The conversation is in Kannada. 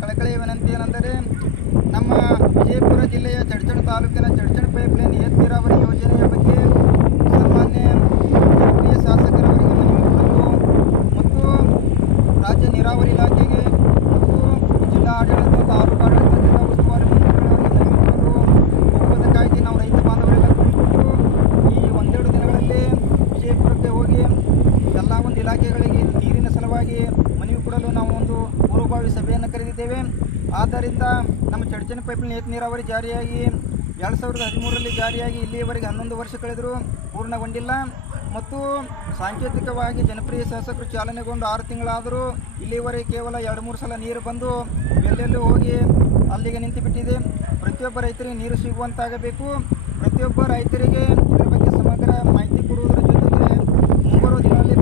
ಕಳಕಳಿಯ ವಿನಂತಿ ಏನೆಂದರೆ ನಮ್ಮ ವಿಜಯಪುರ ಜಿಲ್ಲೆಯ ಚಡ್ಚಣ ತಾಲೂಕಿನ ಚಡ್ಚಣ ಪೈಪ್ಲೈನ್ ಏತ ನೀರಾವರಿ ಯೋಜನೆಯ ಬಗ್ಗೆ ಸನ್ಮಾನ್ಯ ಜನಪ್ರಿಯ ಶಾಸಕರವರಿಗೆ ಮನವಿ ಕೊಡಲು ಮತ್ತು ರಾಜ್ಯ ನೀರಾವರಿ ಇಲಾಖೆಗೆ ಮತ್ತು ಜಿಲ್ಲಾ ಆಡಳಿತ ತಾಲೂಕು ಆಡಳಿತ ಜಿಲ್ಲಾ ಉಸ್ತುವಾರಿ ಮಂತ್ರಿಗಳಿಗೆ ಮನವಿ ಕೊಡಲು ಒಪ್ಪಂದಕ್ಕಾಗಿ ನಾವು ರೈತ ಬಾಂಧವರೆಲ್ಲ ಕೂಡಿಕೊಂಡು ಈ ಒಂದೆರಡು ದಿನಗಳಲ್ಲಿ ವಿಜಯಪುರಕ್ಕೆ ಹೋಗಿ ಎಲ್ಲ ಒಂದು ಇಲಾಖೆಗಳಿಗೆ ನೀರಿನ ಸಲುವಾಗಿ ಮನವಿ ಕೊಡಲು ನಾವು ಒಂದು ಪೂರ್ವಭಾವಿ ಸಭೆಯನ್ನು ಕರೆದಿದ್ದೇವೆ. ಆದ್ದರಿಂದ ನಮ್ಮ ಚಡ್ಚಣ ಪೈಪ್ಲೈನ್ ಏತ ನೀರಾವರಿ ಜಾರಿಯಾಗಿ 2013ರಲ್ಲಿ ಜಾರಿಯಾಗಿ ಇಲ್ಲಿಯವರೆಗೆ 11 ವರ್ಷ ಕಳೆದರೂ ಪೂರ್ಣಗೊಂಡಿಲ್ಲ ಮತ್ತು ಸಾಂಕೇತಿಕವಾಗಿ ಜನಪ್ರಿಯ ಶಾಸಕರು ಚಾಲನೆಗೊಂಡು 6 ತಿಂಗಳಾದರೂ ಇಲ್ಲಿವರೆಗೆ ಕೇವಲ 2-3 ಸಲ ನೀರು ಬಂದು ಎಲ್ಲೆಲ್ಲೂ ಹೋಗಿ ಅಲ್ಲಿಗೆ ನಿಂತುಬಿಟ್ಟಿದೆ. ಪ್ರತಿಯೊಬ್ಬ ರೈತರಿಗೆ ನೀರು ಸಿಗುವಂತಾಗಬೇಕು. ಪ್ರತಿಯೊಬ್ಬ ರೈತರಿಗೆ ಇದರ ಬಗ್ಗೆ ಸಮಗ್ರ ಮಾಹಿತಿ ಕೊಡುವುದರ ಜೊತೆಗೆ ಮುಂಬರುವ ದಿನಗಳಲ್ಲಿ